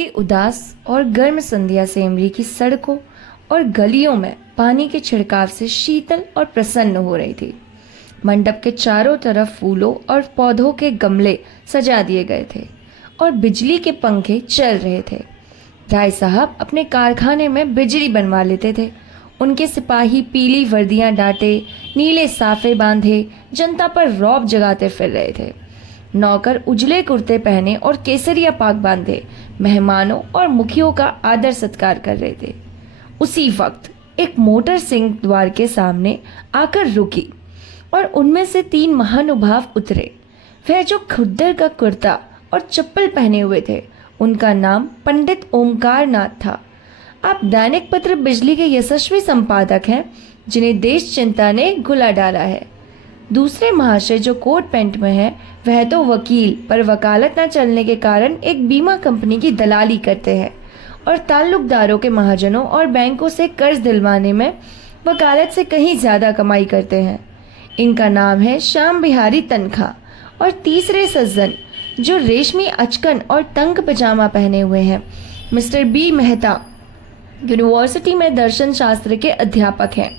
की उदास और गर्म संध्या सेमरी की सड़कों और गलियों में पानी के छिड़काव से शीतल और प्रसन्न हो रही थी। मंडप के चारों तरफ फूलों और पौधों के गमले सजा दिए गए थे और बिजली के पंखे चल रहे थे। राय साहब अपने कारखाने में बिजली बनवा लेते थे। उनके सिपाही पीली वर्दियां डांटे, नीले साफे बांधे जनता पर रौब जगाते फिर रहे थे। नौकर उजले कुर्ते पहने और केसरिया पाग बांधे मेहमानों और मुखियों का आदर सत्कार कर रहे थे। उसी वक्त एक मोटर सिंह द्वार के सामने आकर रुकी और उनमें से 3 महानुभाव उतरे। वह जो खुद्दर का कुर्ता और चप्पल पहने हुए थे, उनका नाम पंडित ओमकार नाथ था। आप दैनिक पत्र बिजली के यशस्वी संपादक हैं, जिन्हें देश चिंता ने घुला डाला है। दूसरे महाशय जो कोट पैंट में है, वह तो वकील पर वकालत न चलने के कारण एक बीमा कंपनी की दलाली करते हैं और ताल्लुकदारों के महाजनों और बैंकों से कर्ज दिलवाने में वकालत से कहीं ज़्यादा कमाई करते हैं। इनका नाम है श्याम बिहारी तनखा। और तीसरे सज्जन जो रेशमी अचकन और तंग पजामा पहने हुए हैं, मिस्टर बी मेहता, यूनिवर्सिटी में दर्शन शास्त्र के अध्यापक हैं।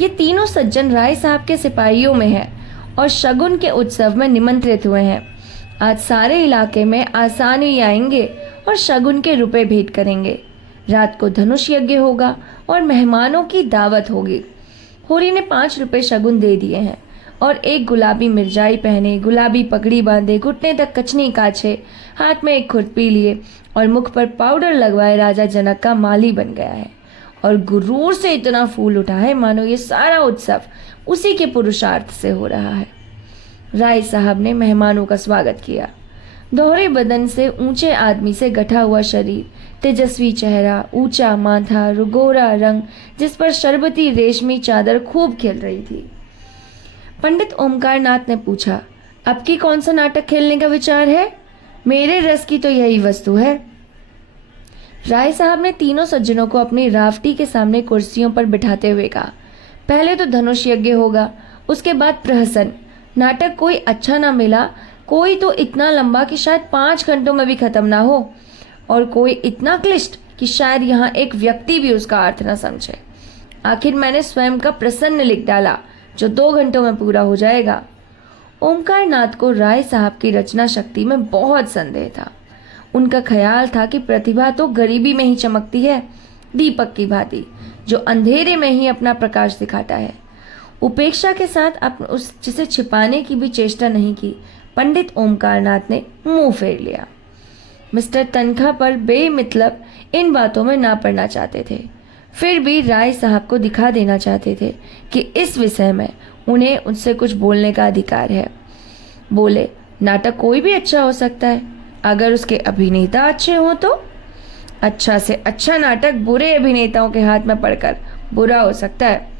ये तीनों सज्जन राय साहब के सिपाहियों में हैं और शगुन के उत्सव में निमंत्रित हुए हैं। आज सारे इलाके में आसानी आएंगे और शगुन के रुपए भेंट करेंगे। रात को धनुष यज्ञ होगा और मेहमानों की दावत होगी। होरी ने 5 रुपए शगुन दे दिए हैं और एक गुलाबी मिर्जाई पहने, गुलाबी पगड़ी बांधे, घुटने तक कचनी काछे, हाथ में एक खुरपी लिए और मुख पर पाउडर लगवाए राजा जनक का माली बन गया है और गुरूर से इतना फूल उठा है मानो ये सारा उत्सव उसी के पुरुषार्थ से हो रहा है। राय साहब ने मेहमानों का स्वागत किया। दोहरे बदन से ऊंचे आदमी से गठा हुआ शरीर, तेजस्वी चेहरा, ऊंचा माथा, रुगोरा रंग जिस पर शरबती रेशमी चादर खूब खिल रही थी। पंडित ओमकार नाथ ने पूछा, अब की कौन सा नाटक खेलने का विचार है? मेरे रस की तो यही वस्तु है। राय साहब ने तीनों सज्जनों को अपनी रावटी के सामने कुर्सियों पर बिठाते हुए कहा, पहले तो धनुष यज्ञ होगा, उसके बाद प्रहसन। नाटक कोई अच्छा ना मिला, कोई तो इतना लंबा कि शायद 5 घंटों में भी खत्म ना हो, और कोई इतना क्लिष्ट कि शायद यहाँ एक व्यक्ति भी उसका अर्थ ना समझे। आखिर मैंने स्वयं का प्रसन्न लिख डाला, जो 2 घंटों में पूरा हो जाएगा। ओमकार नाथ को राय साहब की रचना शक्ति में बहुत संदेह था। उनका ख्याल था कि प्रतिभा तो गरीबी में ही चमकती है, दीपक की भांति, जो अंधेरे में ही अपना प्रकाश दिखाता है। उपेक्षा के साथ उस जिसे छिपाने की भी चेष्टा नहीं की, पंडित ओमकार नाथ ने मुंह फेर लिया। मिस्टर तनखा पर बेमतलब इन बातों में ना पड़ना चाहते थे, फिर भी राय साहब को दिखा देना चाहते थे कि इस विषय में उन्हें उनसे कुछ बोलने का अधिकार है। बोले, नाटक कोई भी अच्छा हो सकता है, अगर उसके अभिनेता अच्छे हों तो। अच्छा से अच्छा नाटक बुरे अभिनेताओं के हाथ में पड़कर बुरा हो सकता है।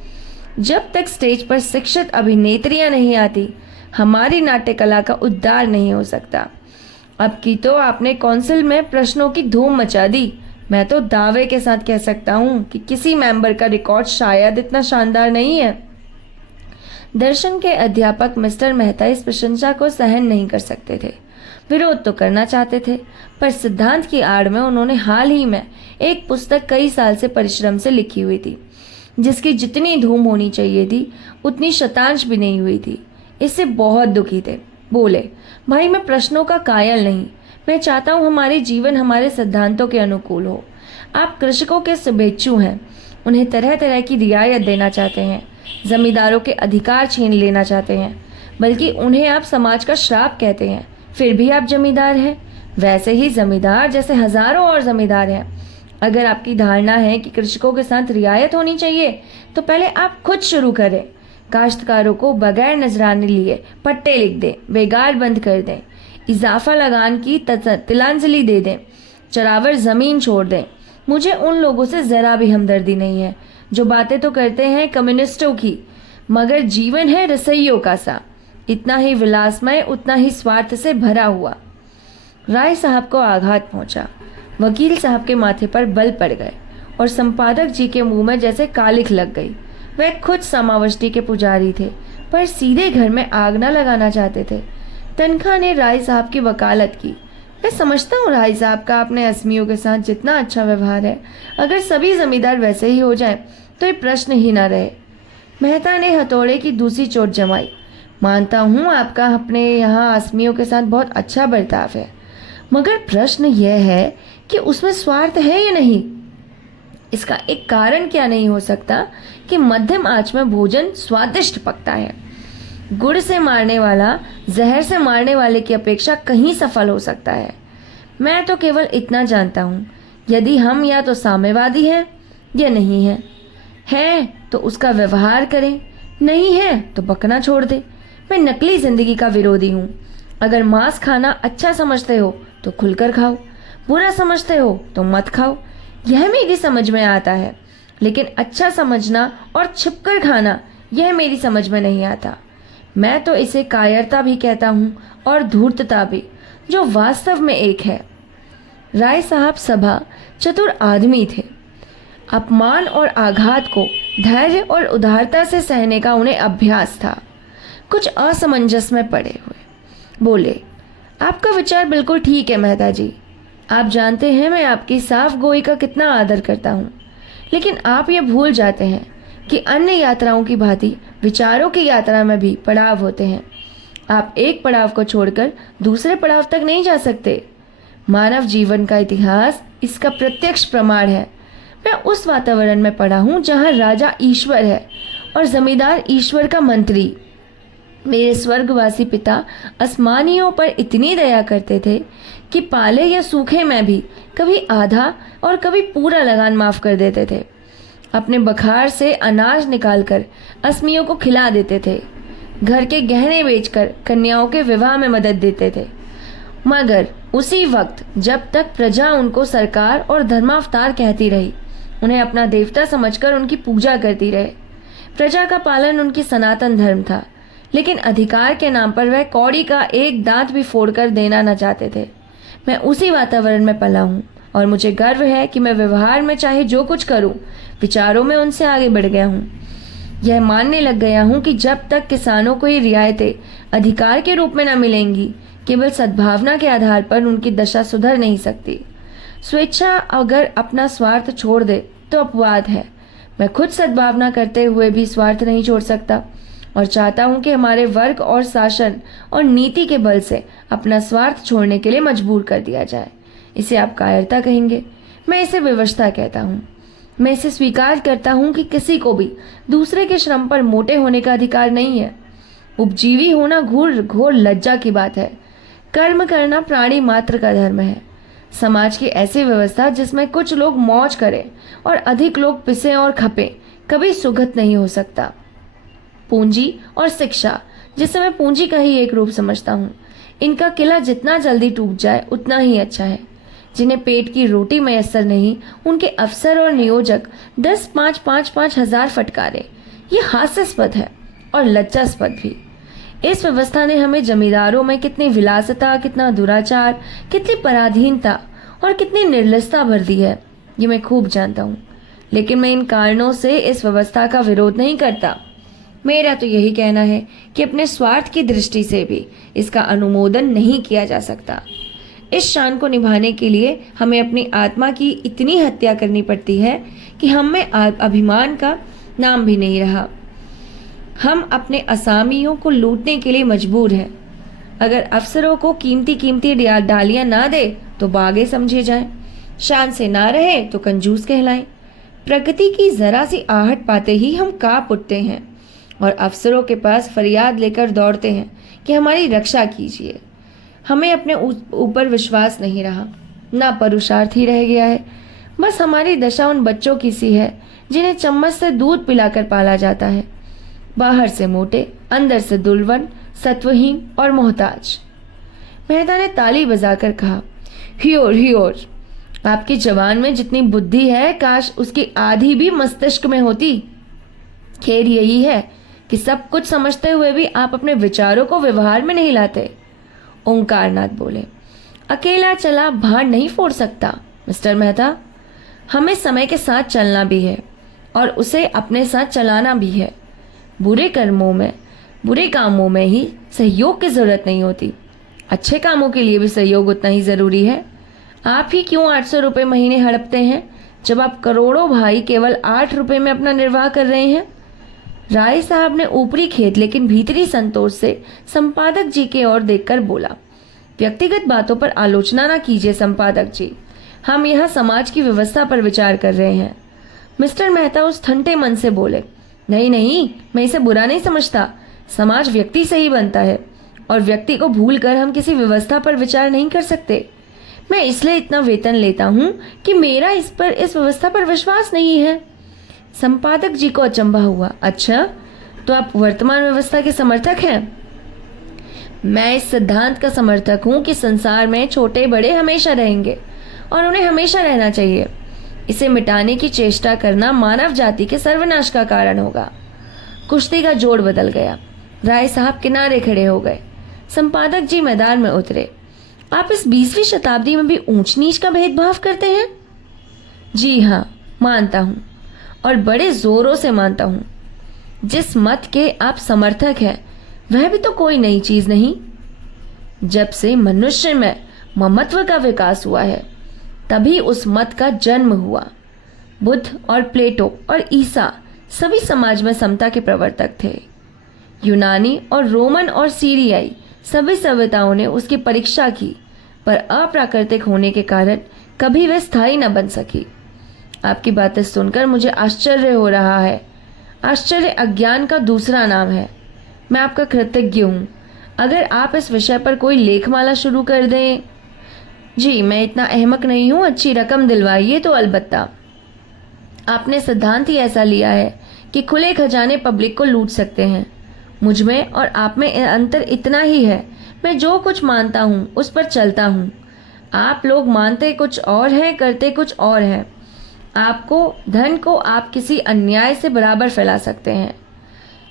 जब तक स्टेज पर शिक्षित अभिनेत्रियां नहीं आती, हमारी नाट्य कला का उद्धार नहीं हो सकता। अब की तो आपने कौंसिल में प्रश्नों की धूम मचा दी। मैं तो दावे के साथ कह सकता हूँ कि किसी मेंबर का रिकॉर्ड शायद इतना शानदार नहीं है। दर्शन के अध्यापक मिस्टर मेहता इस प्रशंसा को सहन नहीं कर सकते थे। विरोध तो करना चाहते थे, पर सिद्धांत की आड़ में उन्होंने हाल ही में एक पुस्तक कई साल से परिश्रम से लिखी हुई थी, जिसकी जितनी धूम होनी चाहिए थी उतनी शतांश भी नहीं हुई थी। इससे बहुत दुखी थे। बोले, भाई मैं प्रश्नों का कायल नहीं, मैं चाहता हूँ हमारे जीवन हमारे सिद्धांतों के अनुकूल हो। आप कृषकों के शुभेच्छु हैं, उन्हें तरह तरह की रियायत देना चाहते हैं, जमींदारों के अधिकार छीन लेना चाहते हैं, बल्कि उन्हें आप समाज का श्राप कहते हैं। फिर भी आप जमींदार हैं, वैसे ही जमींदार जैसे हजारों और जमींदार हैं। अगर आपकी धारणा है कि कृषकों के साथ रियायत होनी चाहिए, तो पहले आप खुद शुरू करें। काश्तकारों को बगैर नजराने लिए पट्टे लिख दें, बेगार बंद कर दें, इजाफा लगान की तिलांजलि दे दें, चरावर जमीन छोड़ दें। मुझे उन लोगों से जरा भी हमदर्दी नहीं है जो बातें तो करते हैं कम्युनिस्टों की, मगर जीवन है रसोइयों का सा, इतना ही विलासमय, उतना ही स्वार्थ से भरा हुआ। राय साहब को आघात पहुंचा। वकील साहब के माथे पर बल पड़ गए और संपादक जी के मुंह में जैसे कालिख लग गई। वह खुद समावष्टि के पुजारी थे, पर सीधे घर में आग न लगाना चाहते थे। तनखा ने राय साहब की वकालत की, मैं समझता हूँ राय साहब का अपने असमियों के साथ जितना अच्छा व्यवहार है, अगर सभी जमींदार वैसे ही हो जाएं तो ये प्रश्न ही ना रहे। मेहता ने हथौड़े की दूसरी चोट जमाई। मानता हूँ आपका अपने यहाँ असमियों के साथ बहुत अच्छा बर्ताव है, मगर प्रश्न यह है कि उसमें स्वार्थ है या नहीं। इसका एक कारण क्या नहीं हो सकता कि मध्यम आंच में भोजन स्वादिष्ट पकता है। गुड़ से मारने वाला जहर से मारने वाले की अपेक्षा कहीं सफल हो सकता है। मैं तो केवल इतना जानता हूँ, यदि हम या तो साम्यवादी हैं या नहीं हैं। है तो उसका व्यवहार करें, नहीं है तो बकना छोड़ दे। मैं नकली जिंदगी का विरोधी हूँ। अगर मांस खाना अच्छा समझते हो तो खुलकर खाओ, बुरा समझते हो तो मत खाओ। यह मेरी समझ में आता है, लेकिन अच्छा समझना और छिपकर खाना यह मेरी समझ में नहीं आता। मैं तो इसे कायरता भी कहता हूँ और धूर्तता भी, जो वास्तव में एक है। राय साहब सभा चतुर आदमी थे। अपमान और आघात को धैर्य और उदारता से सहने का उन्हें अभ्यास था। कुछ असमंजस में पड़े हुए बोले, आपका विचार बिल्कुल ठीक है मेहता जी। आप जानते हैं मैं आपकी साफ गोई का कितना आदर करता हूँ, लेकिन आप ये भूल जाते हैं कि अन्य यात्राओं की भांति विचारों की यात्रा में भी पड़ाव होते हैं। आप एक पड़ाव को छोड़कर दूसरे पड़ाव तक नहीं जा सकते। मानव जीवन का इतिहास इसका प्रत्यक्ष प्रमाण है। मैं उस वातावरण में पड़ा हूँ जहाँ राजा ईश्वर है और जमींदार ईश्वर का मंत्री। मेरे स्वर्गवासी पिता आसमानियों पर इतनी दया करते थे कि पाले या सूखे में भी कभी आधा और कभी पूरा लगान माफ कर देते थे। अपने बखार से अनाज निकालकर असमियों को खिला देते थे। घर के गहने बेचकर कन्याओं के विवाह में मदद देते थे। मगर उसी वक्त जब तक प्रजा उनको सरकार और धर्मावतार कहती रही, उन्हें अपना देवता समझकर उनकी पूजा करती रहे। प्रजा का पालन उनकी सनातन धर्म था, लेकिन अधिकार के नाम पर वह कौड़ी का एक दांत भी फोड़कर देना न चाहते थे। मैं उसी वातावरण में पला हूँ और मुझे गर्व है कि मैं व्यवहार में चाहे जो कुछ करूँ, विचारों में उनसे आगे बढ़ गया हूँ। यह मानने लग गया हूँ कि जब तक किसानों को ये रियायतें अधिकार के रूप में न मिलेंगी, केवल सद्भावना के आधार पर उनकी दशा सुधर नहीं सकती। स्वेच्छा अगर अपना स्वार्थ छोड़ दे तो अपवाद है। मैं खुद सद्भावना करते हुए भी स्वार्थ नहीं छोड़ सकता और चाहता हूं कि हमारे वर्ग और शासन और नीति के बल से अपना स्वार्थ छोड़ने के लिए मजबूर कर दिया जाए। इसे आप कायरता कहेंगे, मैं इसे विवशता कहता हूँ। मैं इसे स्वीकार करता हूँ कि किसी को भी दूसरे के श्रम पर मोटे होने का अधिकार नहीं है। उपजीवी होना घोर लज्जा की बात है। कर्म करना प्राणी मात्र का धर्म है। समाज की ऐसी व्यवस्था जिसमें कुछ लोग मौज करें और अधिक लोग पिसें और खपें कभी सुगत नहीं हो सकता। पूंजी और शिक्षा, जिसे मैं पूंजी का ही एक रूप समझता हूँ, इनका किला जितना जल्दी टूट जाए उतना ही अच्छा है। जिन्हें पेट की रोटी मयसर नहीं, उनके अफसर और नियोजक 10-5 हजार फटकारे। ये हास्यास्पद है और लज्जास्पद भी। इस व्यवस्था ने हमें जमींदारों में कितनी विलासिता, कितना दुराचार, कितनी पराधीनता और कितनी निर्लजता भर दी है, ये मैं खूब जानता हूँ। लेकिन मैं इन कारणों से इस व्यवस्था का विरोध नहीं करता। मेरा तो यही कहना है कि अपने स्वार्थ की दृष्टि से भी इसका अनुमोदन नहीं किया जा सकता। इस शान को निभाने के लिए हमें अपनी आत्मा की इतनी हत्या करनी पड़ती है कि हम में अभिमान का नाम भी नहीं रहा। हम अपने असामियों को लूटने के लिए मजबूर हैं। अगर अफसरों को कीमती डालियां ना दे तो बागे समझे जाएं, शान से ना रहे तो कंजूस कहलाएं। प्रगति की जरा सी आहट पाते ही हम कांप उठते हैं और अफसरों के पास फरियाद लेकर दौड़ते हैं कि हमारी रक्षा कीजिए। हमें अपने ऊपर विश्वास नहीं रहा, ना पुरुषार्थ ही रह गया है। बस हमारी दशा उन बच्चों की सी है जिन्हें चम्मच से दूध पिलाकर पाला जाता है। बाहर से मोटे, अंदर से दुर्बल, सत्वहीन और मोहताज। मेहता ने ताली बजाकर कहा, हियोर हियोर। आपकी जवान में जितनी बुद्धि है, काश उसकी आधी भी मस्तिष्क में होती। खेर यही है कि सब कुछ समझते हुए भी आप अपने विचारों को व्यवहार में नहीं लाते। ओंकारनाथ बोले, अकेला चला भार नहीं फोड़ सकता मिस्टर मेहता। हमें समय के साथ चलना भी है और उसे अपने साथ चलाना भी है। बुरे कामों में ही सहयोग की जरूरत नहीं होती। अच्छे कामों के लिए भी सहयोग उतना ही ज़रूरी है। आप ही क्यों 800 रुपये महीने हड़पते हैं, जब आप करोड़ों भाई केवल 8 रुपये में अपना निर्वाह कर रहे हैं? राय साहब ने ऊपरी खेद लेकिन भीतरी संतोष से संपादक जी की ओर देखकर बोला, व्यक्तिगत बातों पर आलोचना ना कीजिए संपादक जी, हम यहाँ समाज की व्यवस्था पर विचार कर रहे हैं। मिस्टर मेहता उस ठंडे मन से बोले, नहीं नहीं, मैं इसे बुरा नहीं समझता। समाज व्यक्ति से ही बनता है और व्यक्ति को भूलकर हम किसी व्यवस्था पर विचार नहीं कर सकते। मैं इसलिए इतना वेतन लेता हूँ कि मेरा इस व्यवस्था पर विश्वास नहीं है। संपादक जी को अचंभा हुआ, अच्छा, तो आप वर्तमान व्यवस्था के समर्थक हैं? मैं इस सिद्धांत का समर्थक हूँ कि संसार में छोटे बड़े हमेशा रहेंगे और उन्हें हमेशा रहना चाहिए। इसे मिटाने की चेष्टा करना मानव जाति के सर्वनाश का कारण होगा। कुश्ती का जोड़ बदल गया। राय साहब किनारे खड़े हो गए। संपादक जी मैदान में उतरे। आप इस 20वीं शताब्दी में भी ऊंच नीच का भेदभाव करते हैं? जी हाँ, मानता हूँ, और बड़े जोरों से मानता हूँ। जिस मत के आप समर्थक हैं वह भी तो कोई नई चीज नहीं। जब से मनुष्य में ममत्व का विकास हुआ है तभी उस मत का जन्म हुआ। बुद्ध और प्लेटो और ईसा सभी समाज में समता के प्रवर्तक थे। यूनानी और रोमन और सीरियाई सभी सभ्यताओं ने उसकी परीक्षा की, पर अप्राकृतिक होने के कारण कभी वे स्थायी न बन सकी। आपकी बातें सुनकर मुझे आश्चर्य हो रहा है। आश्चर्य अज्ञान का दूसरा नाम है। मैं आपका कृतज्ञ हूँ। अगर आप इस विषय पर कोई लेखमाला शुरू कर दें। जी, मैं इतना अहमक नहीं हूँ, अच्छी रकम दिलवाइए तो अलबत्ता। आपने सिद्धांत ही ऐसा लिया है कि खुले खजाने पब्लिक को लूट सकते हैं। मुझ में और आप में अंतर इतना ही है, मैं जो कुछ मानता हूँ उस पर चलता हूँ। आप लोग मानते कुछ और हैं, करते कुछ और हैं। आपको धन को आप किसी अन्याय से बराबर फैला सकते हैं,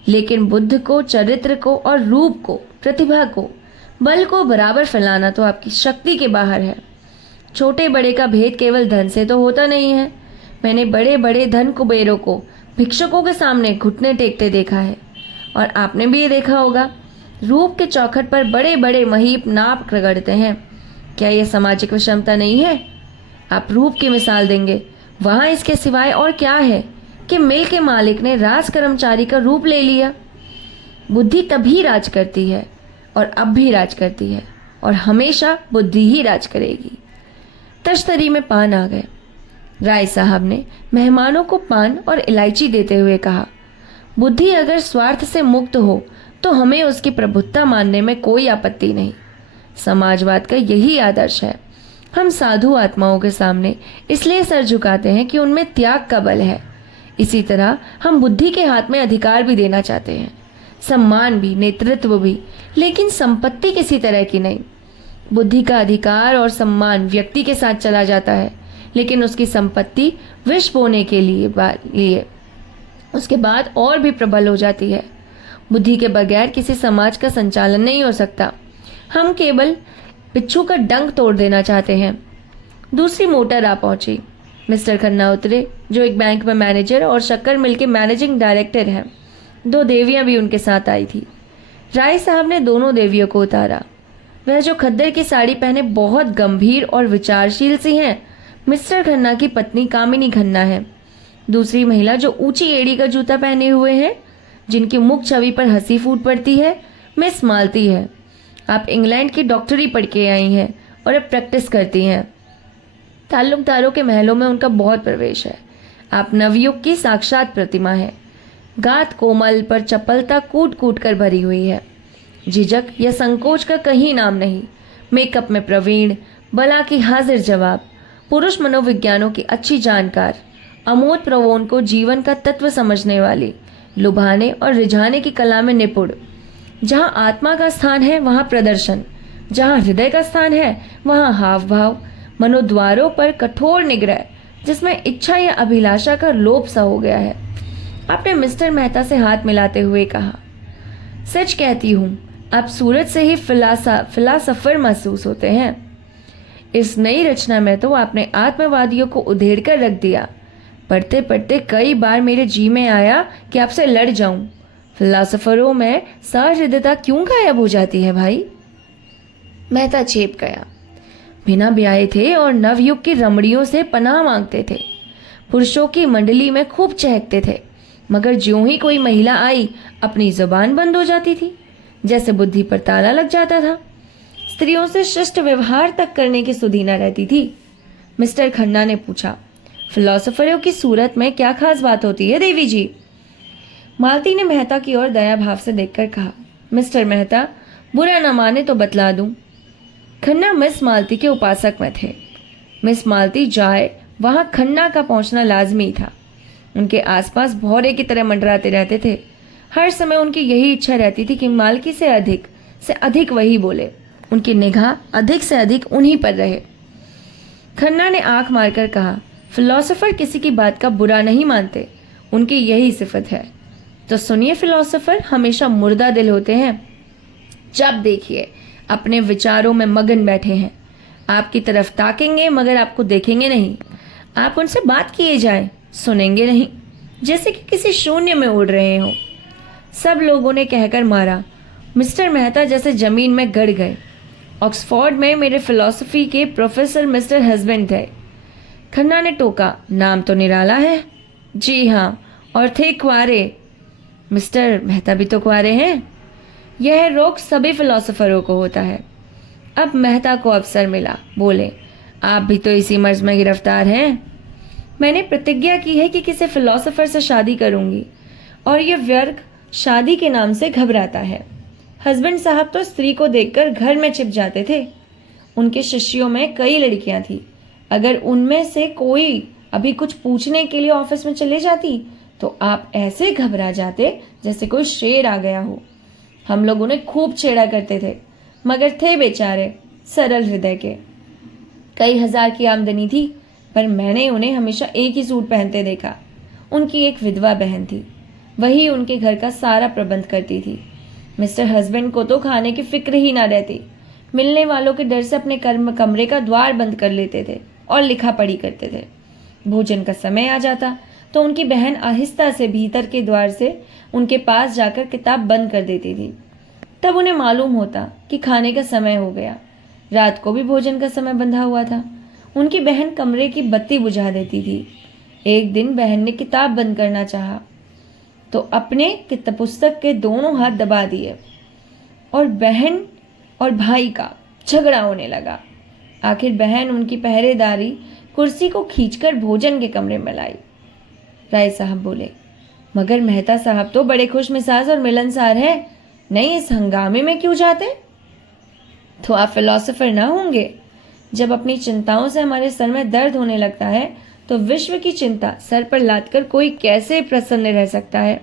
लेकिन बुद्ध को, चरित्र को और रूप को, प्रतिभा को, बल को बराबर फैलाना तो आपकी शक्ति के बाहर है। छोटे बड़े का भेद केवल धन से तो होता नहीं है। मैंने बड़े बड़े धन कुबेरों को भिक्षुकों के सामने घुटने टेकते देखा है, और आपने भी ये देखा होगा। रूप के चौखट पर बड़े बड़े महीप नाप रगड़ते हैं। क्या यह सामाजिक विषमता नहीं है? आप रूप की मिसाल देंगे, वहां इसके सिवाय और क्या है कि मिल के मालिक ने राज कर्मचारी का रूप ले लिया। बुद्धि तभी राज करती है और अब भी राज करती है, और हमेशा बुद्धि ही राज करेगी। तश्तरी में पान आ गए। राय साहब ने मेहमानों को पान और इलायची देते हुए कहा, बुद्धि अगर स्वार्थ से मुक्त हो तो हमें उसकी प्रभुत्ता मानने में कोई आपत्ति नहीं। समाजवाद का यही आदर्श है। हम साधु आत्माओं के सामने इसलिए सर झुकाते हैं कि उनमें त्याग का बल है। इसी तरह हम बुद्धि के हाथ में अधिकार भी देना चाहते हैं, सम्मान भी, नेतृत्व भी, लेकिन संपत्ति किसी तरह की नहीं। बुद्धि का अधिकार और सम्मान व्यक्ति के साथ चला जाता है, लेकिन उसकी संपत्ति विष बोने के लिए उसके बाद और भी प्रबल हो जाती है। बुद्धि के बगैर किसी समाज का संचालन नहीं हो सकता। हम केवल बिच्छू का डंक तोड़ देना चाहते हैं। दूसरी मोटर आ पहुंची। मिस्टर खन्ना उतरे, जो एक बैंक में मैनेजर और शक्कर मिल के मैनेजिंग डायरेक्टर हैं। 2 देवियां भी उनके साथ आई थी। राय साहब ने दोनों देवियों को उतारा। वह जो खद्दर की साड़ी पहने बहुत गंभीर और विचारशील सी हैं, मिस्टर खन्ना की पत्नी कामिनी खन्ना है। दूसरी महिला जो ऊंची एड़ी का जूता पहने हुए हैं, जिनकी मुख छवि पर हंसी फूट पड़ती है, मिस मालती है। आप इंग्लैंड की डॉक्टरी पढ़ के आई हैं और अब प्रैक्टिस करती हैं। ताल्लुकदारों के महलों में उनका बहुत प्रवेश है। आप नवयुग की साक्षात प्रतिमा है। गात कोमल पर चपलता कूट कूट कर भरी हुई है। झिझक या संकोच का कहीं नाम नहीं। मेकअप में प्रवीण, बला की हाजिर जवाब, पुरुष मनोविज्ञानों की अच्छी जानकार, अमोद प्रवोन को जीवन का तत्व समझने वाली, लुभाने और रिझाने की कला में निपुण। जहाँ आत्मा का स्थान है वहाँ प्रदर्शन, जहाँ हृदय का स्थान है वहाँ हाव भाव, मनोद्वारों पर कठोर निग्रह, जिसमें इच्छा या अभिलाषा का लोप सा हो गया है। आपने मिस्टर मेहता से हाथ मिलाते हुए कहा, सच कहती हूँ, आप सूरत से ही फिलासफर महसूस होते हैं। इस नई रचना में तो आपने आत्मवादियों को उधेड़ कर रख दिया। पढ़ते पढ़ते कई बार मेरे जी में आया कि आपसे लड़ जाऊं। फिलासफरों में सहृदयता क्यों गायब हो जाती है भाई? मेहता चेप गया। बिना ब्याहे थे और नवयुग की रमणियों से पनाह मांगते थे। पुरुषों की मंडली में खूब चहकते थे, मगर ज्यों ही कोई महिला आई अपनी जुबान बंद हो जाती थी, जैसे बुद्धि पर ताला लग जाता था। स्त्रियों से शिष्ट व्यवहार तक करने की सुधि न रहती थी। मिस्टर खन्ना ने पूछा, फिलोसोफरों की सूरत में क्या खास बात होती है देवी जी? मालती ने मेहता की ओर दया भाव से देखकर कहा, मिस्टर मेहता, बुरा न माने तो बतला दूं। खन्ना मिस मालती के उपासक में थे। मिस मालती जाए वहां खन्ना का पहुंचना लाजमी था। उनके आसपास भौरे की तरह मंडराते रहते थे। हर समय उनकी यही इच्छा रहती थी कि मालकी से अधिक वही बोले, उनकी निगाह अधिक से अधिक उन्हीं पर रहे। खन्ना ने आंख मारकर कहा, फिलोसोफर किसी की बात का बुरा नहीं मानते, उनकी यही सिफत है। तो सुनिए फिलोसोफर हमेशा मुर्दा दिल होते हैं। जब देखिए अपने विचारों में मगन बैठे हैं, आपकी तरफ ताकेंगे मगर आपको देखेंगे नहीं। आप उनसे बात किए जाएं, सुनेंगे नहीं, जैसे कि किसी शून्य में उड़ रहे हो। सब लोगों ने कहकर मारा। मिस्टर मेहता जैसे जमीन में गड़ गए। ऑक्सफोर्ड में मेरे फिलॉसफी के प्रोफेसर मिस्टर हस्बैंड थे। खन्ना ने टोका, नाम तो निराला है। जी हाँ, और थे कुंवारे। मिस्टर मेहता भी तो कुंवारे हैं। यह रोग सभी फिलोसोफरों को होता है। अब मेहता को अवसर मिला, बोले, आप भी तो इसी मर्ज में गिरफ्तार हैं। मैंने प्रतिज्ञा की है कि किसी फिलोसोफर से शादी करूंगी, और यह व्यर्थ शादी के नाम से घबराता है। हस्बैंड साहब तो स्त्री को देखकर घर में छिप जाते थे। उनके शिष्यों में कई लड़कियां थी। अगर उनमें से कोई अभी कुछ पूछने के लिए ऑफिस में चले जाती तो आप ऐसे घबरा जाते जैसे कोई शेर आ गया हो। हम लोग उन्हें खूब छेड़ा करते थे, मगर थे बेचारे सरल हृदय के। कई हजार की आमदनी थी, पर मैंने उन्हें हमेशा एक ही सूट पहनते देखा। उनकी एक विधवा बहन थी, वही उनके घर का सारा प्रबंध करती थी। मिस्टर हस्बैंड को तो खाने की फिक्र ही ना रहती। मिलने वालों के डर से अपने कमरे का द्वार बंद कर लेते थे और लिखा पढ़ी करते थे। भोजन का समय आ जाता तो उनकी बहन आहिस्ता से भीतर के द्वार से उनके पास जाकर किताब बंद कर देती थी। तब उन्हें मालूम होता कि खाने का समय हो गया। रात को भी भोजन का समय बंधा हुआ था। उनकी बहन कमरे की बत्ती बुझा देती थी। एक दिन बहन ने किताब बंद करना चाहा तो अपने पुस्तक के दोनों हाथ दबा दिए और बहन और भाई का झगड़ा होने लगा। आखिर बहन उनकी पहरेदारी कुर्सी को खींचकर भोजन के कमरे में लाई। राय साहब बोले, मगर मेहता साहब तो बड़े खुश मिजाज और मिलनसार है, नहीं इस हंगामे में क्यों जाते? तो आप फिलोसोफर ना होंगे। जब अपनी चिंताओं से हमारे सर में दर्द होने लगता है तो विश्व की चिंता सर पर लादकर कोई कैसे प्रसन्न रह सकता है।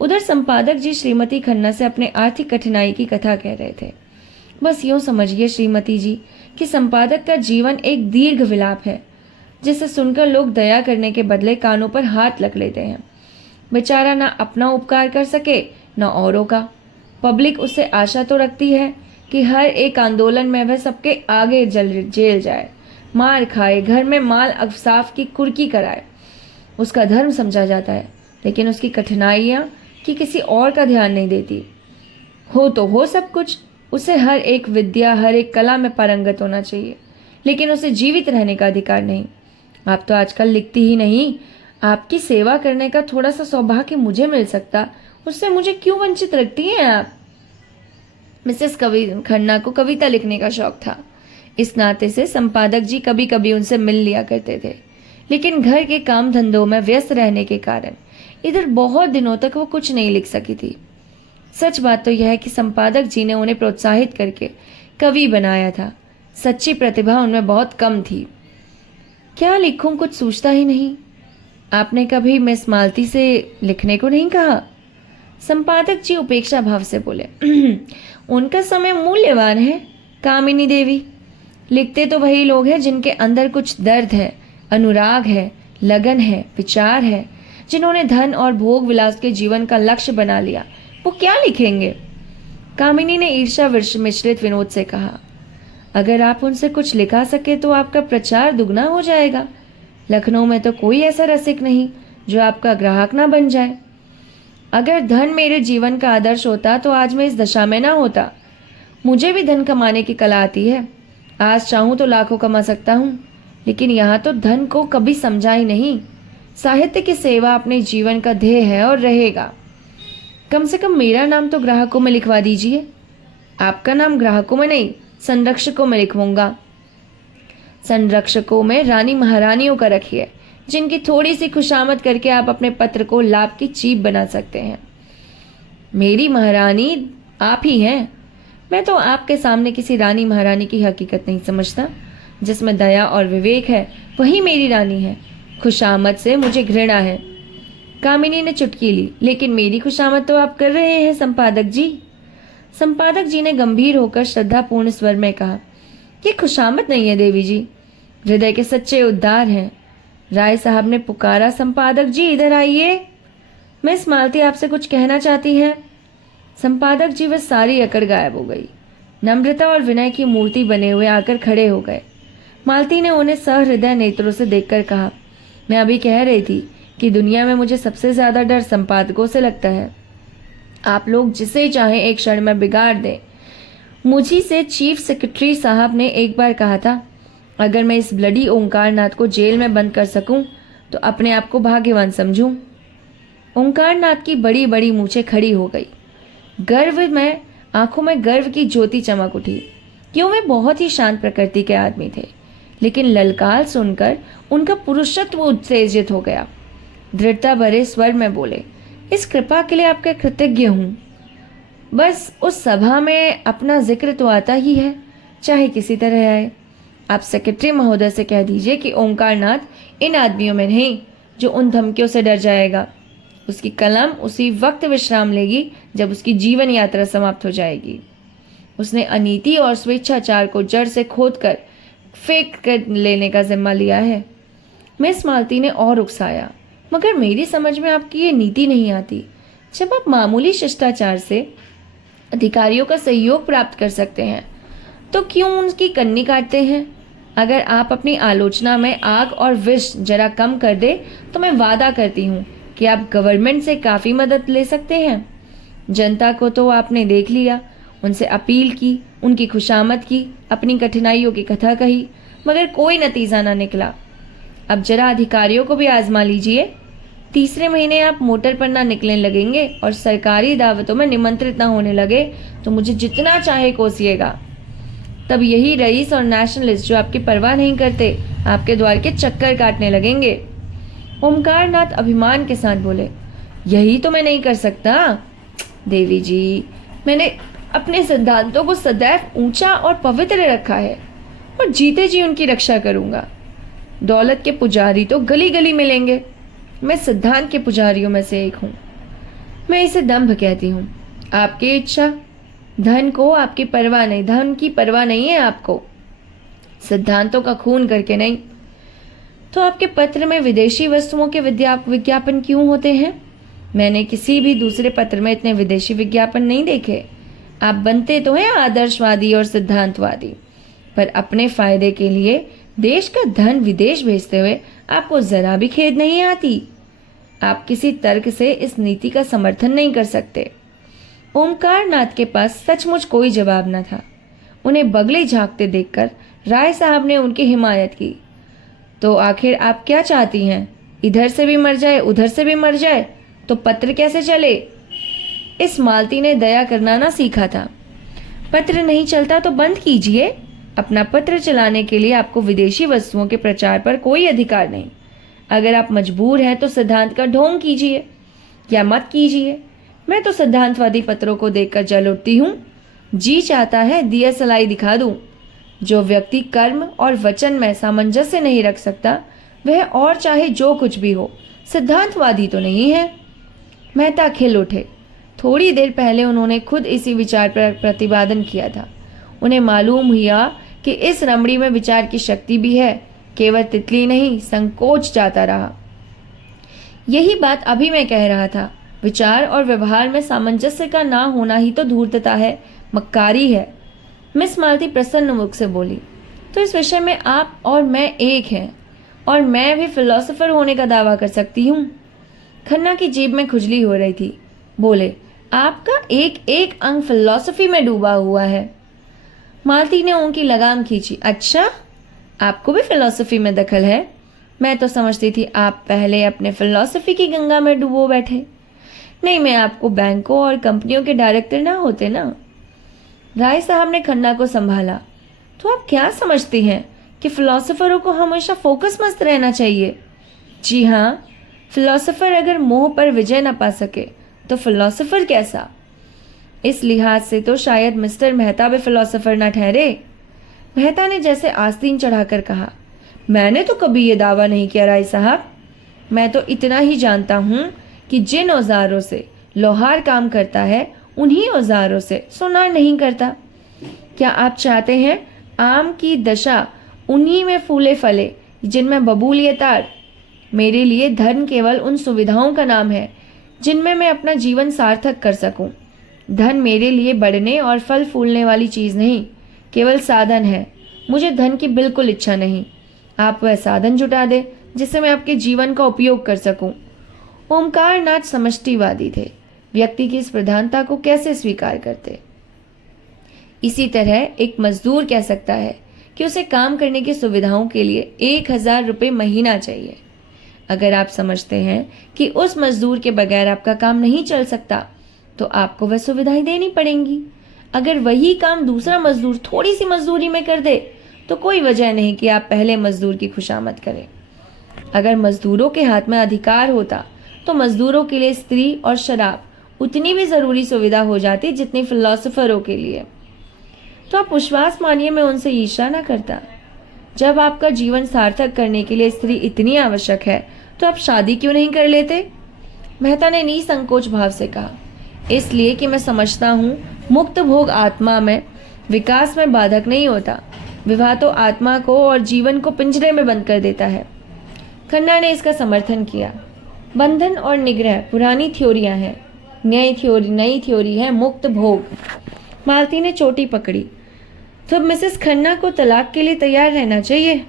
उधर संपादक जी श्रीमती खन्ना से अपने आर्थिक कठिनाई की कथा कह रहे थे। बस यूं समझिए श्रीमती जी कि संपादक का जीवन एक दीर्घ विलाप है, जिसे सुनकर लोग दया करने के बदले कानों पर हाथ रख लेते हैं। बेचारा ना अपना उपकार कर सके न औरों का। पब्लिक उससे आशा तो रखती है कि हर एक आंदोलन में वह सबके आगे जेल जाए, मार खाए, घर में माल अफसाफ की कुर्की कराए। उसका धर्म समझा जाता है, लेकिन उसकी कठिनाइयाँ कि किसी और का ध्यान नहीं देती। हो तो हो सब कुछ, उसे हर एक विद्या हर एक कला में पारंगत होना चाहिए, लेकिन उसे जीवित रहने का अधिकार नहीं। आप तो आजकल लिखती ही नहीं, आपकी सेवा करने का थोड़ा सा सौभाग्य मुझे मिल सकता, उससे मुझे क्यों वंचित रखती हैं आप? मिसेस खन्ना को कविता लिखने का शौक था। इस नाते से संपादक जी कभी कभी उनसे मिल लिया करते थे, लेकिन घर के काम धंधों में व्यस्त रहने के कारण इधर बहुत दिनों तक वो कुछ नहीं लिख सकी थी। सच बात तो यह है कि संपादक जी ने उन्हें प्रोत्साहित करके कवि बनाया था। सच्ची प्रतिभा उनमें बहुत कम थी। क्या लिखूं, कुछ सोचता ही नहीं। आपने कभी मिस मालती से लिखने को नहीं कहा? संपादक जी उपेक्षा भाव से बोले, उनका समय मूल्यवान है। कामिनी देवी लिखते तो वही लोग हैं जिनके अंदर कुछ दर्द है, अनुराग है, लगन है, विचार है, जिन्होंने धन और भोग विलास के जीवन का लक्ष्य बना लिया। वो क्या लिखेंगे? कामिनी ने ईर्ष्या मिश्रित विनोद से कहा, अगर आप उनसे कुछ लिखा सके तो आपका प्रचार दुगना हो जाएगा। लखनऊ में तो कोई ऐसा रसिक नहीं जो आपका ग्राहक ना बन जाए। अगर धन मेरे जीवन का आदर्श होता तो आज मैं इस दशा में ना होता। मुझे भी धन कमाने की कला आती है। आज चाहूं तो लाखों कमा सकता हूं, लेकिन यहाँ तो धन को कभी समझा ही नहीं। साहित्य की सेवा अपने जीवन का ध्येय है और रहेगा। कम से कम मेरा नाम तो ग्राहकों में लिखवा दीजिए। आपका नाम ग्राहकों में नहीं, संरक्षकों में लिखवाऊंगा। संरक्षकों में रानी महारानियों का रखिए, जिनकी थोड़ी सी खुशामद करके आप अपने पत्र को लाभ की चीप बना सकते हैं। मेरी महारानी आप ही हैं। मैं तो आपके सामने किसी रानी महारानी की हकीकत नहीं समझता। जिसमें दया और विवेक है वही मेरी रानी है। खुशामद से मुझे घृणा है। कामिनी ने चुटकी ली। लेकिन मेरी खुशामद तो आप कर रहे हैं संपादक जी। संपादक जी ने गंभीर होकर श्रद्धापूर्ण स्वर में कहा, ये खुशामद नहीं है देवी जी, हृदय के सच्चे उद्गार हैं। राय साहब ने पुकारा, संपादक जी इधर आइए, मिस मालती आपसे कुछ कहना चाहती हैं। संपादक जी वह सारी अकड़ गायब हो गई। नम्रता और विनय की मूर्ति बने हुए आकर खड़े हो गए। मालती ने उन्हें सहृदय नेत्रों से देखकर कहा, मैं अभी कह रही थी कि दुनिया में मुझे सबसे ज्यादा डर संपादकों से लगता है। आप लोग जिसे चाहे एक क्षण में बिगाड़ दें। मुझी से चीफ सेक्रेटरी साहब ने एक बार कहा था, अगर मैं इस ब्लडी ओंकारनाथ को जेल में बंद कर सकूं तो अपने आप को भाग्यवान समझूं। ओंकारनाथ की बड़ी बड़ी मूछें खड़ी हो गई। गर्व में आंखों में गर्व की ज्योति चमक उठी। क्यों वे बहुत ही शांत प्रकृति के आदमी थे, लेकिन ललकार सुनकर उनका पुरुषत्व उत्तेजित हो गया। दृढ़ता भरे स्वर में बोले, इस कृपा के लिए आपका कृतज्ञ हूं। बस उस सभा में अपना जिक्र तो आता ही है, चाहे किसी तरह आए। आप सेक्रेटरी महोदय से कह दीजिए कि ओंकारनाथ इन आदमियों में नहीं जो उन धमकियों से डर जाएगा। उसकी कलम उसी वक्त विश्राम लेगी जब उसकी जीवन यात्रा समाप्त हो जाएगी। उसने अनीति और स्वेच्छाचार को जड़ से खोदकर फेंक कर लेने का जिम्मा लिया है। मिस मालती ने और उकसाया, मगर मेरी समझ में आपकी ये नीति नहीं आती। जब आप मामूली शिष्टाचार से अधिकारियों का सहयोग प्राप्त कर सकते हैं तो क्यों उनकी कन्नी काटते हैं? अगर आप अपनी आलोचना में आग और विष जरा कम कर दे तो मैं वादा करती हूँ कि आप गवर्नमेंट से काफ़ी मदद ले सकते हैं। जनता को तो आपने देख लिया, उनसे अपील की, उनकी खुशामद की, अपनी कठिनाइयों की कथा कही, मगर कोई नतीजा ना निकला। अब जरा अधिकारियों को भी आजमा लीजिए। तीसरे महीने आप मोटर पर ना निकलने लगेंगे और सरकारी दावतों में निमंत्रित ना होने लगे तो मुझे जितना चाहे कोसिएगा। तब यही रईस और नेशनलिस्ट जो आपकी परवाह नहीं करते आपके द्वार के चक्कर काटने लगेंगे। ओमकारनाथ अभिमान के साथ बोले, यही तो मैं नहीं कर सकता देवी जी। मैंने अपने सिद्धांतों को सदैव ऊंचा और पवित्र रखा है और जीते जी उनकी रक्षा करूंगा। दौलत के पुजारी तो गली गली मिलेंगे, मैं सिद्धांत के पुजारियों में से एक हूं। मैं इसे दंभ कहती हूं। आपकी इच्छा, धन को आपकी परवाह नहीं, धन की परवाह नहीं है आपको, सिद्धांतों का खून करके नहीं। तो आपके पत्र में विदेशी वस्तुओं के विज्ञापन क्यों होते हैं? मैंने किसी भी दूसरे पत्र में इतने विदेशी विज्ञापन नहीं देखे। आप बनते तो हैं आदर्शवादी और सिद्धांतवादी, पर अपने फायदे के लिए देश का धन विदेश भेजते हुए आपको जरा भी खेद नहीं आती। आप किसी तर्क से इस नीति का समर्थन नहीं कर सकते। ओमकारनाथ के पास सचमुच कोई जवाब न था। उन्हें बगले झांकते देखकर राय साहब ने उनकी हिमायत की। तो आखिर आप क्या चाहती हैं? इधर से भी मर जाए, उधर से भी मर जाए तो पत्र कैसे चले? इस मालती ने दया करना ना सीखा था। पत्र नहीं चलता तो बंद कीजिए। अपना पत्र चलाने के लिए आपको विदेशी वस्तुओं के प्रचार पर कोई अधिकार नहीं। अगर आप मजबूर हैं तो सिद्धांत का ढोंग कीजिए या मत कीजिए। मैं तो सिद्धांतवादी पत्रों को देखकर जल उठती हूँ। जी चाहता है दिया सलाई दिखा दूं। जो व्यक्ति कर्म और वचन में सामंजस्य नहीं रख सकता वह और चाहे जो कुछ भी हो सिद्धांतवादी तो नहीं है। मेहता खिल उठे। थोड़ी देर पहले उन्होंने खुद इसी विचार पर प्रतिपादन किया था। उन्हें मालूम हुआ कि इस रमणी में विचार की शक्ति भी है, केवल तितली नहीं संकोच जाता रहा। यही बात अभी मैं कह रहा था। विचार और व्यवहार में सामंजस्य का ना होना ही तो धूर्तता है, मक्कारी है। मिस मालती प्रसन्न मुख से बोली, तो इस विषय में आप और मैं एक हैं और मैं भी फिलोसोफर होने का दावा कर सकती हूँ। खन्ना की जेब में खुजली हो रही थी। बोले, आपका एक एक अंग फिलॉसफी में डूबा हुआ है। मालती ने उनकी लगाम खींची। अच्छा, आपको भी फिलॉसफी में दखल है? मैं तो समझती थी आप पहले अपने फिलॉसफी की गंगा में डूबो बैठे। नहीं, मैं आपको बैंकों और कंपनियों के डायरेक्टर ना होते ना। राय साहब ने खन्ना को संभाला। तो आप क्या समझती हैं कि फिलोसोफरों को हमेशा फोकस मस्त रहना चाहिए? जी हाँ, फिलोसोफर अगर मोह पर विजय न पा सके तो फिलोसोफर कैसा? इस लिहाज से तो शायद मिस्टर मेहता भी फिलोसोफर न ठहरे। मेहता ने जैसे आस्तीन चढ़ाकर कहा, मैंने तो कभी ये दावा नहीं किया राय साहब। मैं तो इतना ही जानता हूँ कि जिन औजारों से लोहार काम करता है उन्हीं औजारों से सोनार नहीं करता। क्या आप चाहते हैं आम की दशा उन्हीं में फूले फले जिनमें बबूलियत आड़? मेरे लिए धन केवल उन सुविधाओं का नाम है जिनमें मैं अपना जीवन सार्थक कर सकूं। धन मेरे लिए बढ़ने और फल फूलने वाली चीज नहीं, केवल साधन है। मुझे धन की बिल्कुल इच्छा नहीं। आप वह साधन जुटा दे जिससे मैं आपके जीवन का उपयोग कर सकूं। ओमकार नाथ समष्टिवादी थे। व्यक्ति की इस प्रधानता को कैसे स्वीकार करते? इसी तरह एक मजदूर कह सकता है कि उसे काम करने की सुविधाओं के लिए 1,000 रुपये महीना चाहिए। अगर आप समझते हैं कि उस मजदूर के बगैर आपका काम नहीं चल सकता तो आपको वह सुविधाएं देनी पड़ेंगी। अगर वही काम दूसरा मजदूर थोड़ी सी मजदूरी में कर दे तो कोई वजह नहीं कि आप पहले मजदूर की खुशामद करें। अगर मजदूरों के हाथ में अधिकार होता तो मजदूरों के लिए स्त्री और शराब उतनी भी जरूरी सुविधा हो जाती जितनी फिलोसोफरों के लिए। तो आप विश्वास मानिए, मैं उनसे ईर्ष्या न करता। जब आपका जीवन सार्थक करने के लिए स्त्री इतनी आवश्यक है तो आप शादी क्यों नहीं कर लेते? मेहता ने निसंकोच भाव से कहा, इसलिए कि मैं समझता हूँ मुक्त भोग आत्मा में विकास में बाधक नहीं होता। विवाह तो आत्मा को और जीवन को पिंजरे में बंद कर देता है। खन्ना ने इसका समर्थन किया। बंधन और निग्रह पुरानी थ्योरियां हैं, नई थ्योरी है मुक्त भोग। मालती ने चोटी पकड़ी। तो अब मिसेस खन्ना को तलाक के लिए तैयार रहना चाहिए।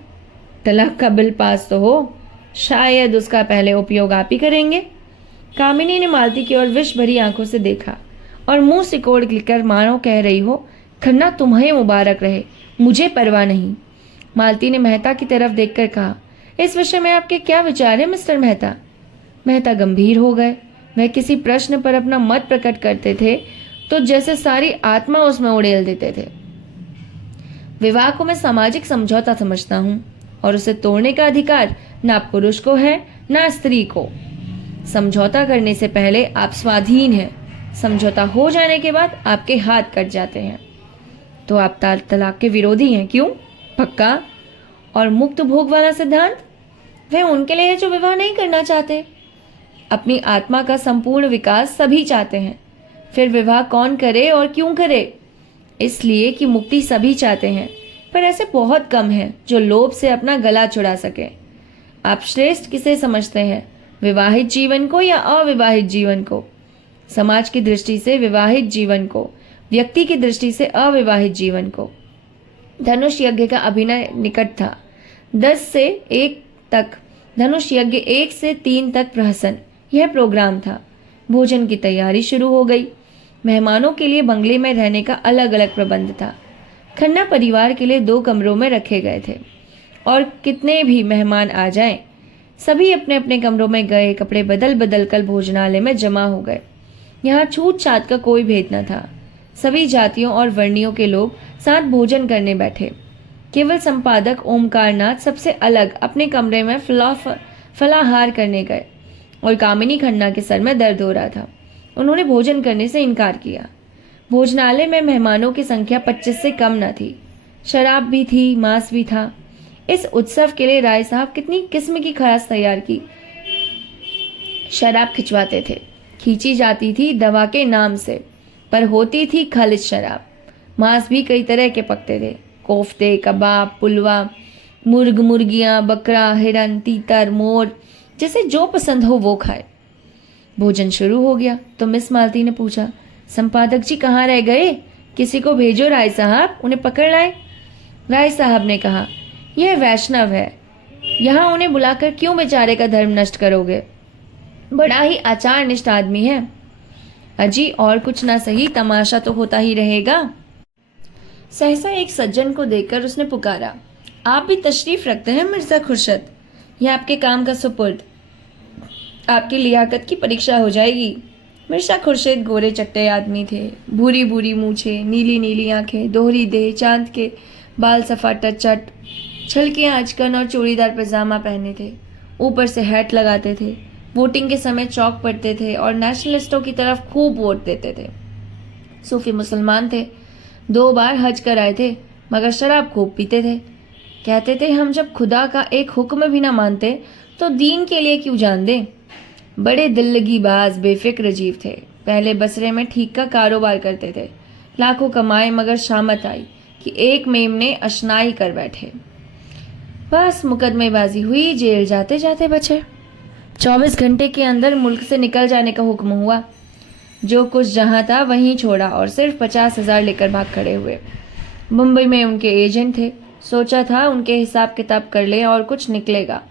तलाक का बिल पास तो हो, शायद उसका पहले उपयोग आप ही करेंगे। कामिनी ने मालती की ओर विष भरी आंखों से देखा और मुंह सिकोड़ कर मानो कह रही हो, खन्ना तुम्हें मुबारक रहे, मुझे परवाह नहीं। मालती ने मेहता की तरफ देखकर कहा, इस विषय में आपके क्या विचार है मिस्टर मेहता? मेहता गंभीर हो गए। वह किसी प्रश्न पर अपना मत प्रकट करते थे तो जैसे सारी आत्मा उसमें उड़ेल देते थे। विवाह को मैं सामाजिक समझौता समझता हूँ और उसे तोड़ने का अधिकार ना पुरुष को है ना स्त्री को। समझौता करने से पहले आप स्वाधीन हैं, समझौता हो जाने के बाद आपके हाथ कट जाते हैं। तो आप तलाक के विरोधी हैं, क्यों? पक्का। और मुक्त भोग वाला सिद्धांत वह उनके लिए है जो विवाह नहीं करना चाहते। अपनी आत्मा का संपूर्ण विकास सभी चाहते हैं, फिर विवाह कौन करे और क्यों करे? इसलिए कि मुक्ति सभी चाहते हैं, पर ऐसे बहुत कम हैं जो लोभ से अपना गला छुड़ा सके। आप श्रेष्ठ किसे समझते हैं, विवाहित जीवन को या अविवाहित जीवन को? समाज की दृष्टि से विवाहित जीवन को, व्यक्ति की दृष्टि से अविवाहित जीवन को। धनुष यज्ञ का अभिनय निकट था। 10 से 1 तक धनुष यज्ञ, 1 से 3 तक प्रहसन, यह प्रोग्राम था। भोजन की तैयारी शुरू हो गई। मेहमानों के लिए बंगले में रहने का अलग अलग प्रबंध था। खन्ना परिवार के लिए 2 कमरों में रखे गए थे और कितने भी मेहमान आ जाएं, सभी अपने अपने कमरों में गए कपड़े बदल बदल कर भोजनालय में जमा हो गए। यहाँ छूत छात का कोई भेद न था। सभी जातियों और वर्णियों के लोग साथ भोजन करने बैठे। केवल संपादक ओमकार नाथ सबसे अलग अपने कमरे में फलाहार करने गए और कामिनी खन्ना के सर में दर्द हो रहा था। उन्होंने भोजन करने से इनकार किया। भोजनालय में मेहमानों की संख्या 25 से कम न थी। शराब भी थी, मांस भी था। इस उत्सव के लिए राय साहब कितनी किस्म की खरास तैयार की। शराब खिंचवाते थे, खींची जाती थी दवा के नाम से, पर होती थी खालिद शराब। मांस भी कई तरह के पकते थे, कोफ्ते, कबाब, पुलवा, मुर्ग, मुर्गियां, बकरा, हिरन, तीतर, मोर, जैसे जो पसंद हो वो खाए। भोजन शुरू हो गया तो मिस मालती ने पूछा, संपादक जी कहाँ रह गए? किसी को भेजो राय साहब, उन्हें पकड़ लाए। राय साहब ने कहा, यह वैष्णव है, यहाँ उन्हें बुलाकर क्यों बेचारे का धर्म नष्ट करोगे? बड़ा ही आचार निष्ठ आदमी है। अजी और कुछ ना सही, तमाशा तो होता ही रहेगा। सहसा एक सज्जन को देखकर उसने पुकारा, आप भी तशरीफ रखते हैं मिर्जा खुर्शद? यह आपके काम का सुपुर्द। आपकी लियाकत की परीक्षा हो जाएगी। मिर्जा खुर्शीद गोरे चट्टे आदमी थे। भूरी भूरी मूछें, नीली नीली आंखें, दोहरी देह, चांद के बाल सफाटत चट, छलकियां अचकन और चूड़ीदार पैजामा पहने थे। ऊपर से हैट लगाते थे। वोटिंग के समय चौक पड़ते थे और नेशनलिस्टों की तरफ खूब वोट देते थे। सूफी मुसलमान थे। 2 बार हज कर आए थे, मगर शराब खूब पीते थे। कहते थे, हम जब खुदा का एक हुक्म भी ना मानते तो दीन के लिए क्यों जान दें। बड़े दिल्लगीबाज बेफिक्र जीव थे। पहले बसरे में ठीक का कारोबार करते थे। लाखों कमाए, मगर शामत आई कि एक मेमने अशनाई कर बैठे। बस मुकदमेबाजी हुई, जेल जाते जाते बचे। 24 घंटे के अंदर मुल्क से निकल जाने का हुक्म हुआ। जो कुछ जहां था वहीं छोड़ा और सिर्फ 50,000 लेकर भाग खड़े हुए। मुंबई में उनके एजेंट थे। सोचा था उनके हिसाब किताब कर लें और कुछ निकलेगा,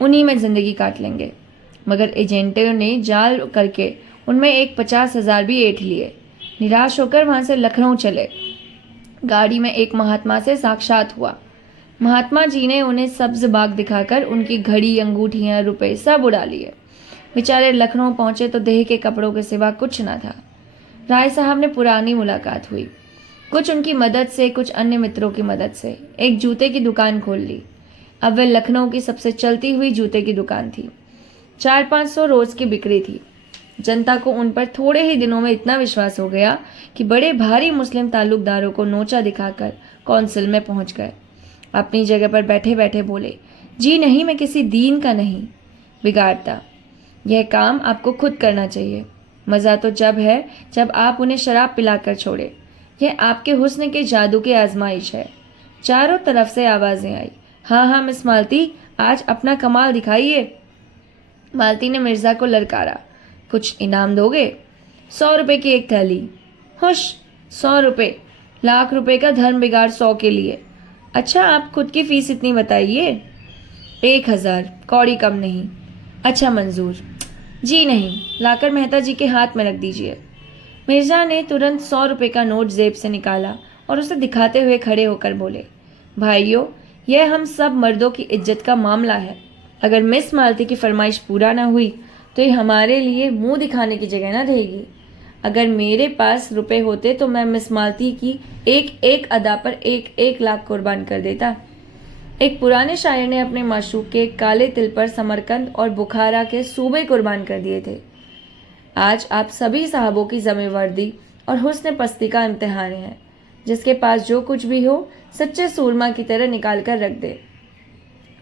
उन्हीं में जिंदगी काट लेंगे। मगर एजेंटों ने जाल करके उनमें एक 50,000 भी ऐंठ लिए। निराश होकर वहां से लखनऊ चले। गाड़ी में एक महात्मा से साक्षात हुआ। महात्मा जी ने उन्हें सब्ज बाग दिखाकर उनकी घड़ी, अंगूठियां, रुपए सब उड़ा लिए। बेचारे लखनऊ पहुंचे तो देह के कपड़ों के सिवा कुछ न था। राय साहब ने पुरानी मुलाकात हुई। कुछ उनकी मदद से, कुछ अन्य मित्रों की मदद से एक जूते की दुकान खोल ली। अब वह लखनऊ की सबसे चलती हुई जूते की दुकान थी। 400-500 रोज की बिक्री थी। जनता को उन पर थोड़े ही दिनों में इतना विश्वास हो गया कि बड़े भारी मुस्लिम ताल्लुकदारों को नोचा दिखाकर कौंसिल में पहुंच गए। अपनी जगह पर बैठे बैठे बोले, जी नहीं, मैं किसी दीन का नहीं बिगाड़ता। यह काम आपको खुद करना चाहिए। मज़ा तो जब है जब आप उन्हें शराब पिलाकर छोड़े। यह आपके हुस्न के जादू की आजमाइश है। चारों तरफ से आवाजें आई, हाँ हाँ मिस मालती, आज अपना कमाल दिखाइए। मालती ने मिर्जा को ललकारा, कुछ इनाम दोगे? 100 रुपए की एक थैली। हुश, 100 रुपए? लाख रुपए का धर्म बिगाड़ 100 के लिए। अच्छा, आप खुद की फीस इतनी बताइए। 1000, कौड़ी कम नहीं। अच्छा मंजूर। जी नहीं, लाकर मेहता जी के हाथ में रख दीजिए। मिर्जा ने तुरंत 100 रुपए का नोट जेब से निकाला और उसे दिखाते हुए खड़े होकर बोले, भाइयों, यह हम सब मर्दों की इज्जत का मामला है। अगर मिस मालती की फरमाइश पूरा ना हुई तो ये हमारे लिए मुंह दिखाने की जगह ना रहेगी। अगर मेरे पास रुपए होते तो मैं मिस मालती की एक एक अदा पर 1-1 लाख कुर्बान कर देता। एक पुराने शायर ने अपने माशूक के काले तिल पर समरकंद और बुखारा के सूबे कुर्बान कर दिए थे। आज आप सभी साहबों की ज़िम्मेवर्दी और हुस्न पस्ती का इम्तिहान है। जिसके पास जो कुछ भी हो, सच्चे सूरमा की तरह निकाल कर रख दे।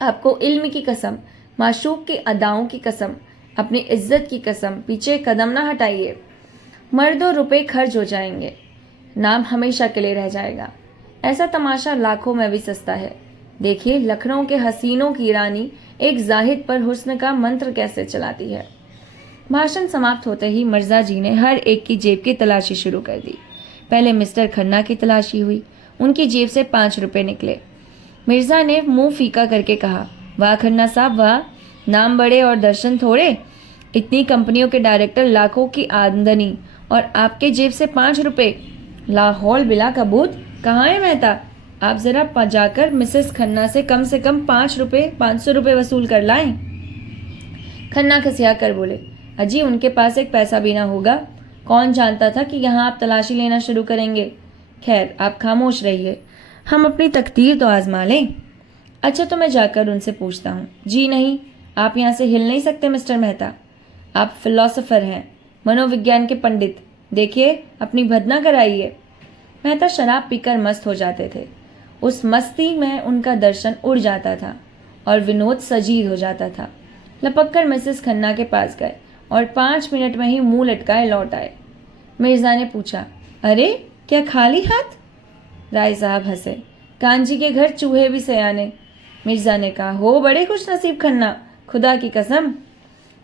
आपको इल्म की कसम, माशूक की अदाओं की कसम, अपनी इज्जत की कसम, पीछे कदम ना हटाइए। मर्दों रुपए खर्च हो जाएंगे, नाम हमेशा के लिए रह जाएगा। ऐसा तमाशा लाखों में भी सस्ता है। देखिए लखनऊ के हसीनों की रानी एक जाहिद पर हुस्न का मंत्र कैसे चलाती है। भाषण समाप्त होते ही मिर्जा जी ने हर एक की जेब की तलाशी शुरू कर दी। पहले मिस्टर खन्ना की तलाशी हुई। उनकी जेब से 5 रुपए निकले। मिर्जा ने मुंह फीका करके कहा, वाह खन्ना साहब वाह, नाम बड़े और दर्शन थोड़े। इतनी कंपनियों के डायरेक्टर, लाखों की आमदनी, और आपके जेब से 5 रुपए। लाहौल बिला का भूत, कहाँ है मेहता? आप जरा जाकर मिसेस खन्ना से कम 5 रुपए, 500 रुपए वसूल कर लाएं। खन्ना खसिया कर बोले, अजी उनके पास एक पैसा भी ना होगा। कौन जानता था कि यहाँ आप तलाशी लेना शुरू करेंगे। खैर आप खामोश रहिए, हम अपनी तकदीर तो आजमा लें। अच्छा तो मैं जाकर उनसे पूछता हूँ। जी नहीं, आप यहाँ से हिल नहीं सकते मिस्टर मेहता। आप फिलोसोफर हैं, मनोविज्ञान के पंडित। देखिए अपनी भदना कराइए। मेहता शराब पीकर मस्त हो जाते थे। उस मस्ती में उनका दर्शन उड़ जाता था और विनोद सजीद हो जाता था। लपक कर मिसेस खन्ना के पास गए और 5 मिनट में ही मुंह लटकाए लौट आए। मिर्जा ने पूछा, अरे क्या खाली हाथ? राय साहब हंसे, कांजी के घर चूहे भी सयाने। मिर्जा ने कहा, हो बड़े खुश नसीब खन्ना, खुदा की कसम।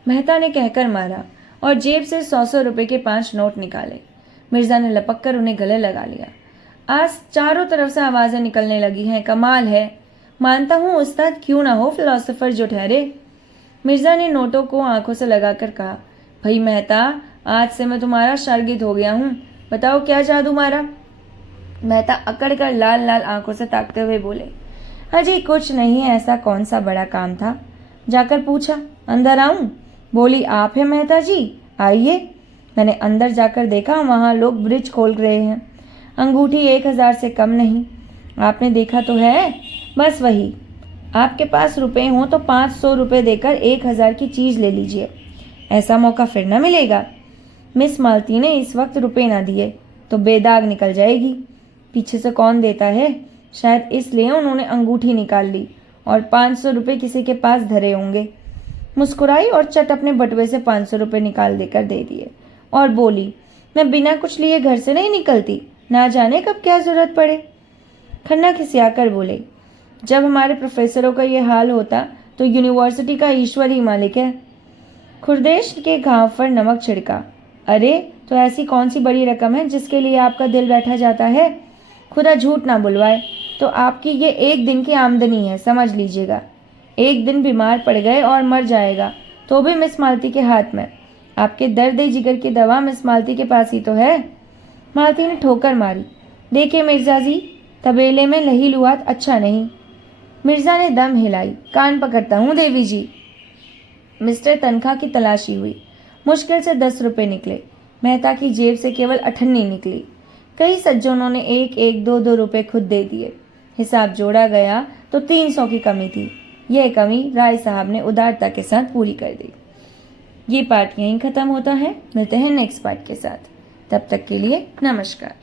मेहता ने कहकर मारा और जेब से 100 रुपए के 5 नोट निकाले। मिर्जा ने लपक कर उन्हें गले लगा लिया। आज चारों तरफ से आवाजें निकलने लगी हैं, कमाल है। मानता हूँ उस्ताद क्यों ना हो फिलोसोफर जो ठहरे। मिर्जा ने नोटों को आंखों से लगाकर कहा, भाई मेहता, आज से मैं तुम्हारा शागिर्द हो गया हूँ। बताओ क्या जादू मारा। मेहता अकड़ कर लाल लाल आंखों से ताकते हुए बोले, अजी कुछ नहीं, ऐसा कौन सा बड़ा काम था। जाकर पूछा, अंदर आऊं? बोली, आप हैं मेहता जी, आइए। मैंने अंदर जाकर देखा, वहां लोग ब्रिज खोल रहे हैं। अंगूठी 1000 से कम नहीं। आपने देखा तो है? बस वही। आपके पास रुपए हो तो 500 रुपये देकर 1000 की चीज ले लीजिए। ऐसा मौका फिर न मिलेगा। मिस मालती ने इस वक्त रुपए ना दिए तो बेदाग निकल जाएगी। पीछे से कौन देता है, शायद इसलिए उन्होंने अंगूठी निकाल ली और 500 रुपये किसी के पास धरे होंगे। मुस्कुराई और चट अपने बटुए से 500 रुपये निकाल देकर दे दिए और बोली, मैं बिना कुछ लिए घर से नहीं निकलती, ना जाने कब क्या जरूरत पड़े। खन्ना खिसियाकर बोले, जब हमारे प्रोफेसरों का ये हाल होता तो यूनिवर्सिटी का ईश्वर ही मालिक है। खुरदेश के घाव पर नमक छिड़का। अरे तो ऐसी कौन सी बड़ी रकम है जिसके लिए आपका दिल बैठा जाता है? खुदा झूठ ना बुलवाए, तो आपकी ये एक दिन की आमदनी है, समझ लीजिएगा। एक दिन बीमार पड़ गए और मर जाएगा तो भी मिस मालती के हाथ में। आपके दर्द जिगर की दवा मिस मालती के पास ही तो है। मालती ने ठोकर मारी। देखिए मिर्जा जी, तबेले में लही लुहात अच्छा नहीं। मिर्जा ने दम हिलाई। कान पकड़ता हूँ देवी जी। मिस्टर तनख्वाह की तलाशी हुई। मुश्किल से 10 रुपये निकले। मेहता की जेब से केवल 98 निकली। कई सज्जनों ने 1-1, 2-2 रुपये खुद दे दिए। हिसाब जोड़ा गया तो 300 की कमी थी। यह कमी राय साहब ने उदारता के साथ पूरी कर दी। ये पार्ट यहीं खत्म होता है। मिलते हैं नेक्स्ट पार्ट के साथ। तब तक के लिए नमस्कार।